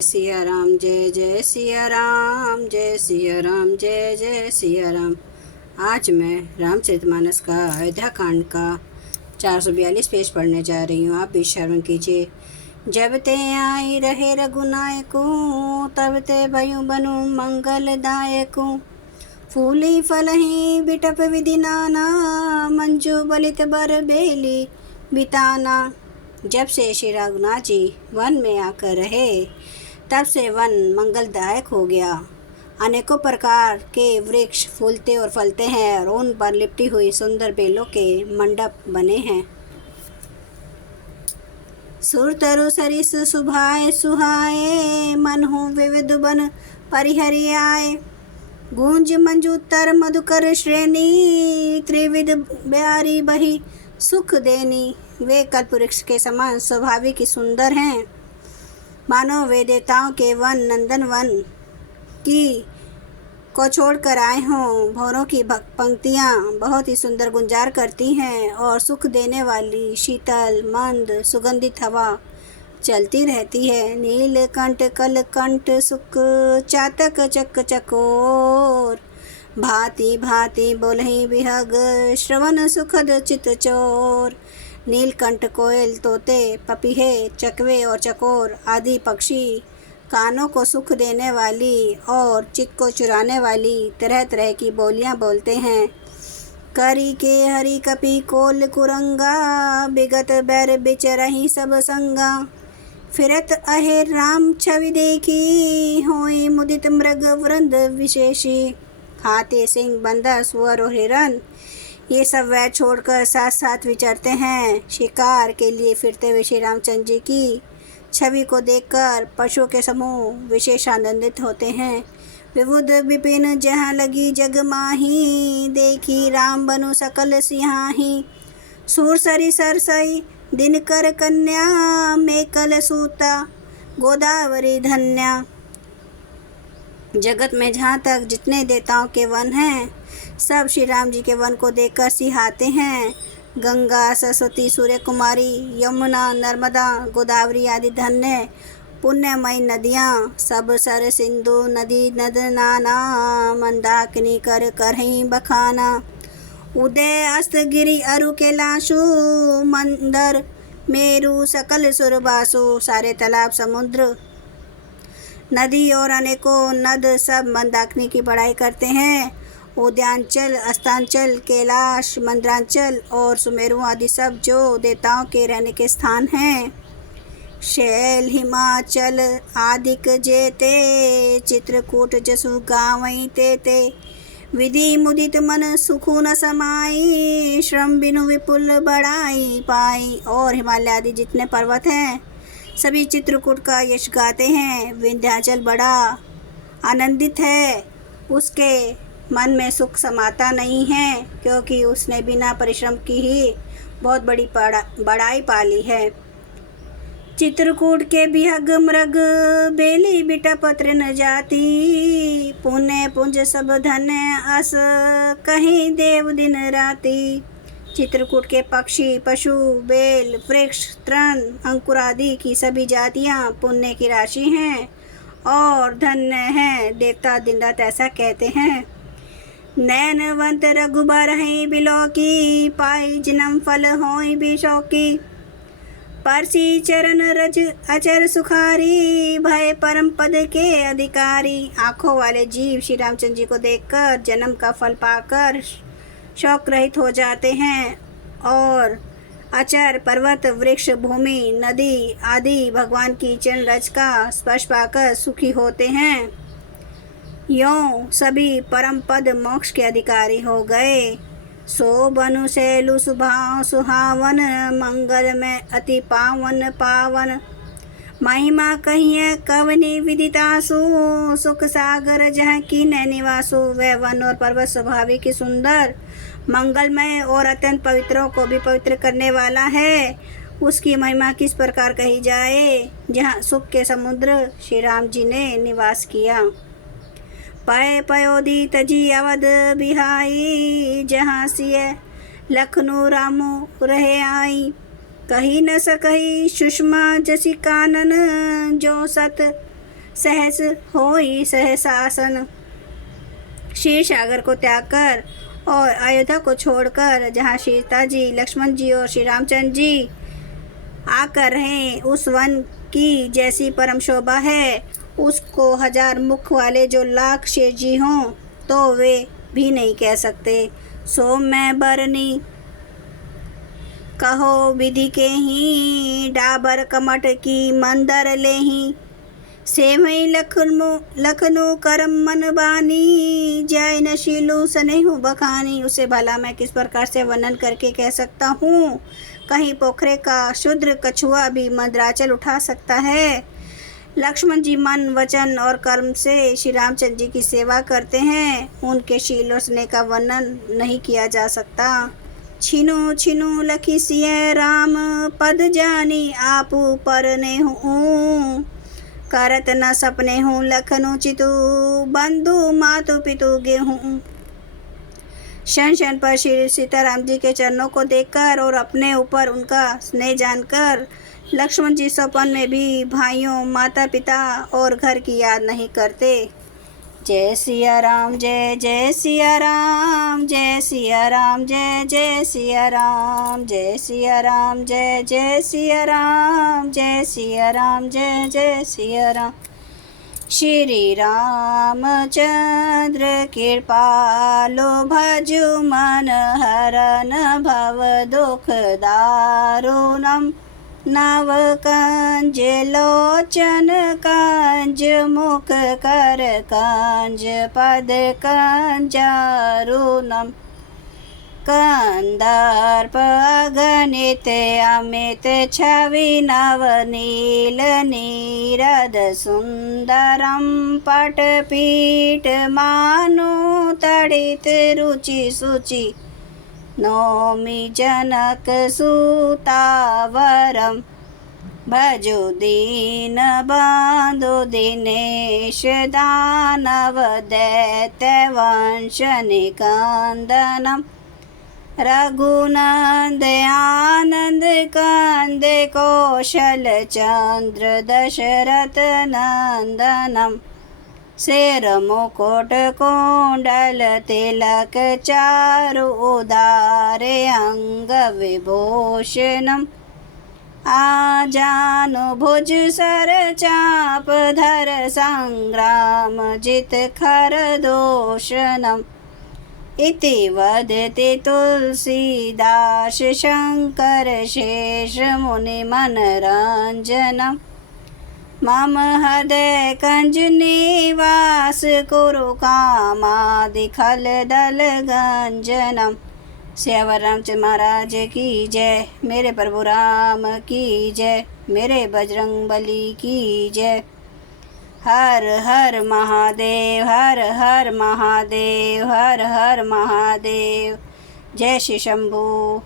सिया राम जय जय सिया राम, जय सिया राम जय जय सिया राम। आज मैं रामचरितमानस का अयोध्या कांड का 442 पेज पढ़ने जा रही हूँ। आप भी श्रवण कीजिए। जब ते आई रहे रघुनायको, तब ते भयु बनु मंगलदायको। फूली फलही बिटप विधि नाना, मंजू बलित बर बेली बिताना। जब से श्री रघुनाथ जी वन में आकर रहे, तब से वन मंगलदायक हो गया। अनेकों प्रकार के वृक्ष फूलते और फलते हैं और उन पर लिपटी हुई सुंदर बेलों के मंडप बने हैं। सुरतरु सरिस सुभाए सुहाए, मनहु विविध बन परिहरियाए। गूंज मंजूतर मधुकर श्रेणी, त्रिविध ब्यारी बही सुख देनी। वे कल्प वृक्ष के समान स्वाभाविक सुंदर हैं, मानो वे देवताओं के वन नंदन वन की को छोड़कर आए हों। भौरों की पंक्तियाँ बहुत ही सुंदर गुंजार करती हैं और सुख देने वाली शीतल मंद सुगंधित हवा चलती रहती है। नीलकंठ कलकंठ सुख चातक चक चकोर, भांति भांति बोलहि बिहग श्रवण सुखद चित चोर। नीलकंठ कोयल तोते पपीहे चकवे और चकोर आदि पक्षी कानों को सुख देने वाली और चित्त को चुराने वाली तरह तरह की बोलियां बोलते हैं। करी के हरि कपि कोल कुरंगा, बिगत बैर बिचरहि सब संगा। फिरत अहे राम छवि देखी, होई मुदित मृग वृंद विशेषी। हाथी सिंह बंदर सुअर और हिरन ये सब वह छोड़कर साथ साथ विचरते हैं। शिकार के लिए फिरते हुए श्री रामचंद्र जी की छवि को देखकर पशुओं के समूह विशेष आनंदित होते हैं। विबुध विपिन जहाँ लगी जग माही, देखी राम बनु सकल सिंहाही। सूर सरी सरसई दिनकर कन्या, मेकल सूता गोदावरी धन्या। जगत में जहाँ तक जितने देवताओं के वन हैं, सब श्री राम जी के वन को देखकर सिहाते हैं। गंगा सरस्वती सूर्य कुमारी यमुना नर्मदा गोदावरी आदि धन्य पुण्यमयी नदियाँ, सब सर सिंधु नदी नद नाना। मंदाकिनी कर करहीं बखाना। उदय अस्त गिरि अरु कैलाशु, मंदर मेरु सकल सुरबासु। सारे तालाब समुद्र नदी और अनेकों नद सब मंदाकिनी की बड़ाई करते हैं। उद्यांचल अस्तांचल कैलाश मंद्रांचल और सुमेरु आदि सब जो देवताओं के रहने के स्थान हैं। शैल हिमाचल आदिक जेते, चित्रकूट जसु गावई तेते। विधि मुदित मन सुखु न समाई, श्रम बिनु विपुल बढ़ाई पाई। और हिमालय आदि जितने पर्वत हैं, सभी चित्रकूट का यश गाते हैं। विंध्याचल बड़ा आनंदित है, उसके मन में सुख समाता नहीं है, क्योंकि उसने बिना परिश्रम की ही बहुत बड़ी बड़ाई पाली है। चित्रकूट के बिहग मृग, बेली बिटा पत्र न जाती। पुण्य पुंज सब धन्य अस, कहीं देव दिन राती। चित्रकूट के पक्षी पशु बेल वृक्ष तृण अंकुर आदि की सभी जातियाँ पुण्य की राशि हैं और धन्य हैं। देवता दिन रात ऐसा कहते हैं। नैनवंत रघुबर हैं बिलौकी, पाई जन्म फल होई बिशौकी। परसी चरण रज अचर सुखारी, भय परम पद के अधिकारी। आँखों वाले जीव श्री रामचंद्र जी को देखकर जन्म का फल पाकर शौक रहित हो जाते हैं और अचर पर्वत वृक्ष भूमि नदी आदि भगवान की चरण रज का स्पर्श पाकर सुखी होते हैं। यों सभी परम पद मोक्ष के अधिकारी हो गए। सो बनु शैलु सुभाव सुहावन, मंगल में अति पावन पावन। महिमा कहिए कवनी विदितासु, सुख सागर जहाँ की निवासु। वह वन और पर्वत स्वाभाविक ही सुंदर मंगलमय और अत्यंत पवित्रों को भी पवित्र करने वाला है। उसकी महिमा किस प्रकार कही जाए, जहाँ सुख के समुद्र श्री राम जी ने निवास किया। पय पयोधी तजी अवध बिहाई, जहाँ सिय लखनऊ रामू रहे आई। कही न सकही सुषमा जसी कानन, जो सत सहस होई सहसासन। क्षीर सागर को त्याग कर और अयोध्या को छोड़कर जहाँ सीता जी, लक्ष्मण जी और श्री रामचंद्र जी आकर रहें, उस वन की जैसी परम शोभा है, उसको हजार मुख वाले जो लाख शेष जी हों तो वे भी नहीं कह सकते। सो मैं बरनी कहो विधि के ही, डाबर कमट की मंदर लेही। सेवई लखनऊ करम मन बानी, जय नशीलू स्नेहु बखानी। उसे भला मैं किस प्रकार से वर्णन करके कह सकता हूँ। कहीं पोखरे का शुद्र कछुआ भी मंदराचल उठा सकता है। लक्ष्मण जी मन, वचन और कर्म से श्री रामचंद्र जी की सेवा करते हैं। उनके शील और स्नेह का वर्णन नहीं किया जा सकता। छिनु छिनु लखी सिय राम, पद जानी आपू परने हूँ। करत न सपने हूँ लखनऊ चितु, बंधु मातु पितु गेहूँ। क्षण क्षण पर श्री सीताराम जी के चरणों को देखकर और अपने ऊपर उनका स्नेह जानकर लक्ष्मण जी स्वप्न में भी भाइयों, माता पिता और घर की याद नहीं करते। जय सिया राम, जय जय सिया राम, जय सिया राम, जय जय सिया राम, जय सिया राम, जय जय सिया राम, जय सिया राम, जय जय सिया राम। श्री रामचंद्र कृपालो, भजु मन हरन भव दुख दारुणम। नव कंज लोचन कंज, मुख कर कंज, पद कंजारुणम। कंदर्प अगणित अमित छवि, नवनील नीरद सुंदरम। पटपीठ मानो तड़ित रुचि सुचि, नौमि जनक सुतावरम। भजो दीन बंधु दिनेश, दानव दैत्य वंश निकंदनम। रघुनंद आनंद कंद, कौशल चंद्र दशरथ नंदनम। शेर मुकुट कुंडल तिलक, चारु उदारे अंग विभूषणम। आजानु भुज सर चाप धर, संग्राम जित खर दूषणम। इति वदति तुलसीदास, शंकर शेष मुनि मनरंजनम। मम हृदय कंज निवास, कुरु कामादि खल दल गंजनम। श्यावर रामचंद्र महाराज की जय, मेरे प्रभु राम की जय, मेरे बजरंग बली की जय। हर हर महादेव, हर हर महादेव, हर हर महादेव। जय श्री शंभू।